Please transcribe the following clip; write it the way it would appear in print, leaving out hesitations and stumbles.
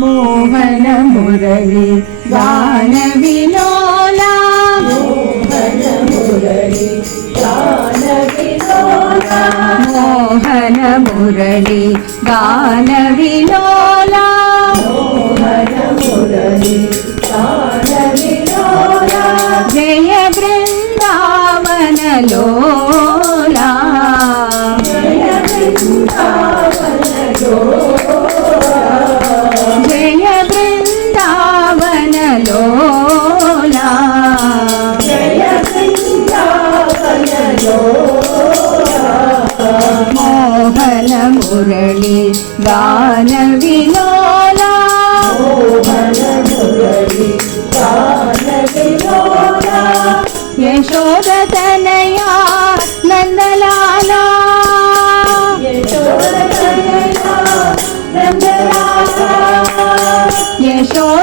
मोहन मुरली गान विलोला, मोहन मुरली गान विलोला, मोहन मुरली गान विलोला, मोहन मुरली गान विलोला, जय वृंदावन लोला, जय वृंदावन लोला, जय वृंदावन लोला, जय वृंदावन लोला, मोहन मुरली गान विलोला, मोहन मुरली गान विलोला, यशोद तनया नंदलाला, यशोदतनया नंदलाला, यशोद